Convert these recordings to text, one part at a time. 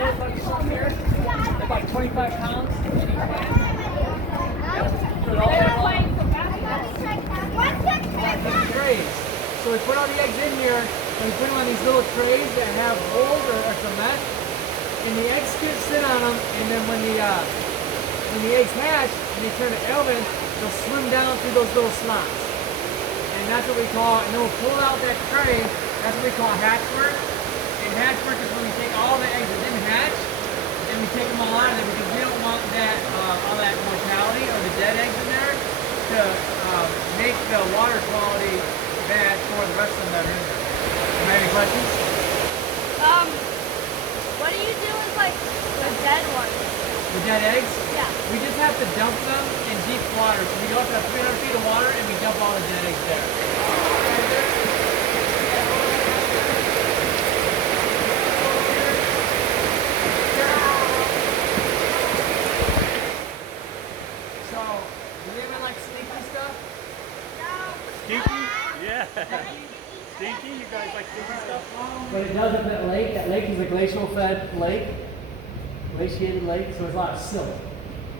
those like this one here, they're about 25 pounds. Yep. Do it all day long. Trays. So we put all the eggs in here, and we put them on these little trays that have holes or some mesh, and the eggs sit on them, and then when the eggs hatch and they turn to almond, they'll swim down through those little slots. And that's what we call, and then we'll pull out that tray, that's what we call hatch work. And hatch work is when we take all the eggs that didn't hatch, and we take them all out of there because we don't want that, all that mortality or the dead eggs in there to make the water quality bad for the rest of them that are in there. Do you have any questions? What do you do with like the dead ones? The dead eggs? Yeah. We just have to dump them in deep water. So we go up to 300 feet of water and we dump all the dead eggs there. So, does anyone like sneaky stuff? Stinky? Yeah. Stinky? You guys like stinky stuff? What it does at that lake is a glacial fed lake, glaciated lake, so there's a lot of silt.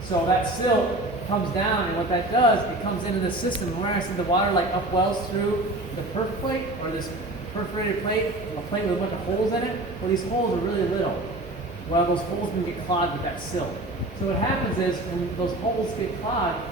So that silt comes down, and what that does, it comes into the system. Where I said the water like upwells through the perf plate, or this perforated plate, a plate with a bunch of holes in it, well these holes are really little. Well, those holes can get clogged with that silt. So what happens is, when those holes get clogged,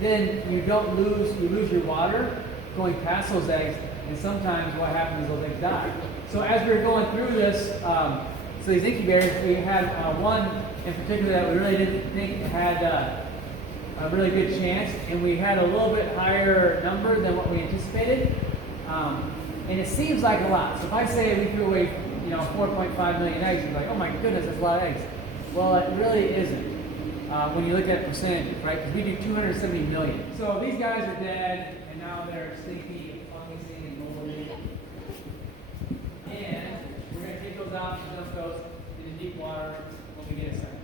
then you lose your water going past those eggs, and sometimes what happens is those eggs die. So as we were going through this, so these incubators, we had one in particular that we really didn't think had a really good chance, and we had a little bit higher number than what we anticipated. And it seems like a lot. So if I say we threw away, 4.5 million eggs, you're like, oh my goodness, that's a lot of eggs. Well, it really isn't. When you look at percentages, right? Because we do 270 million. So these guys are dead, and now they're stinky, fungusing, and moldy. And we're going to take those out and dump those in the deep water when we get a second.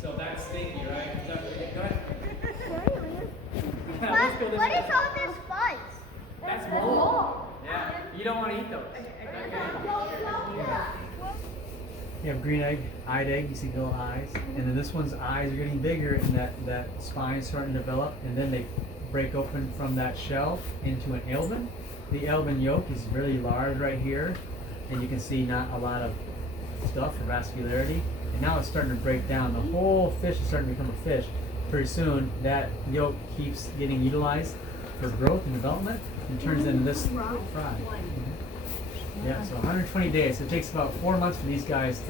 So that's stinky, right? Go ahead. Let's go this What way. is all this fuzz? That's mold. Yeah, you don't want to eat those. You have green-eyed egg, you see little eyes, and then this one's eyes are getting bigger, and that spine is starting to develop, and then they break open from that shell into an albumin. The albumin yolk is really large right here, and you can see not a lot of stuff or vascularity, and now it's starting to break down. The whole fish is starting to become a fish. Pretty soon, that yolk keeps getting utilized for growth and development, and turns into this fry. Yeah, so 120 days. So it takes about 4 months for these guys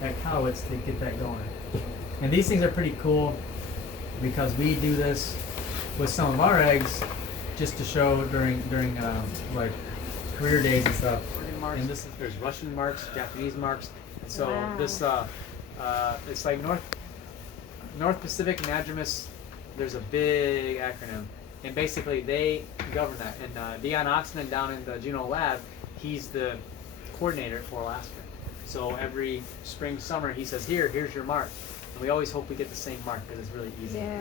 at Cowitz to get that going. And these things are pretty cool because we do this with some of our eggs just to show during like career days and stuff. And there's Russian marks, Japanese marks. And so this it's like North Pacific Anadromous. There's a big acronym, and basically they govern that. And Dion Oxman down in the Juneau lab, he's the coordinator for Alaska. So every spring, summer, he says, here's your mark. And we always hope we get the same mark because it's really easy. Yeah.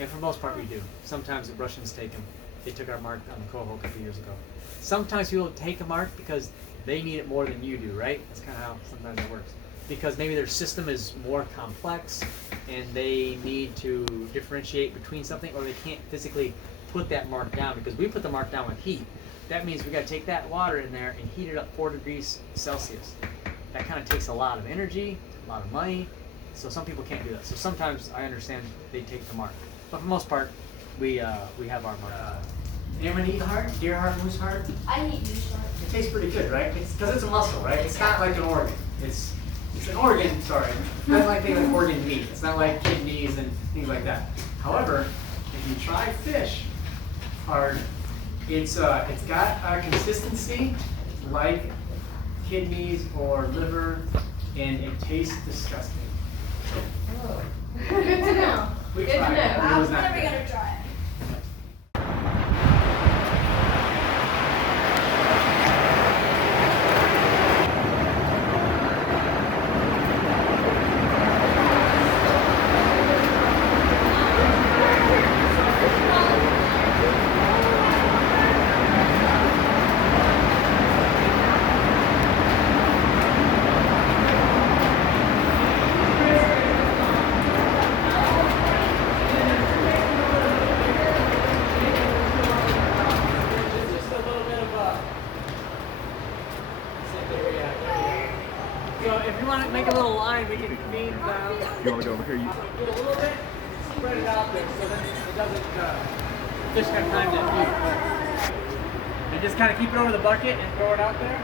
And for the most part, we do. Sometimes the Russians take them. They took our mark on the coho a couple years ago. Sometimes people take a mark because they need it more than you do, right? That's kind of how sometimes it works. Because maybe their system is more complex and they need to differentiate between something, or they can't physically put that mark down because we put the mark down with heat. That means we got to take that water in there and heat it up 4 degrees Celsius. That kind of takes a lot of energy, a lot of money. So some people can't do that. So sometimes I understand they take the mark, but for the most part, we have our mark. Anyone eat heart? Deer heart, moose heart? I eat moose heart. It tastes pretty good, right? It's because it's a muscle, right? It's not like an organ. It's an organ. Sorry, it's not like organ meat. It's not like kidneys and things like that. However, if you try fish heart, it's got a consistency like kidneys or liver, and it tastes disgusting. Oh. Good to know. We Good to tried know. it. It I'm was not never good. gonna try it. you want to make a little line, we can feed down. You want to go over here? Get a little bit, spread it out there so that it doesn't, fish have time to eat. And just kind of keep it over the bucket and throw it out there.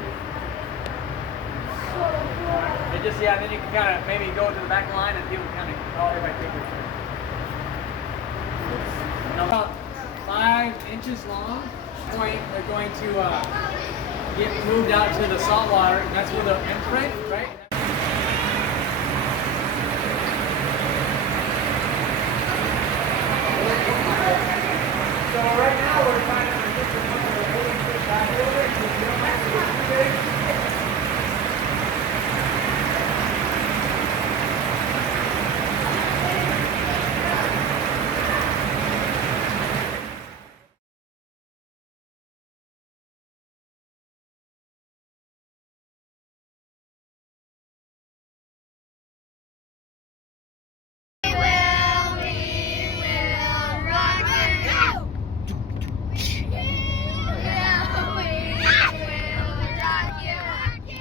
And just, yeah, then you can kind of maybe go to the back line and people kind of, everybody take their turn. Now, about 5 inches long, they're going to get moved out to the salt water, and that's where the imprint, right? So right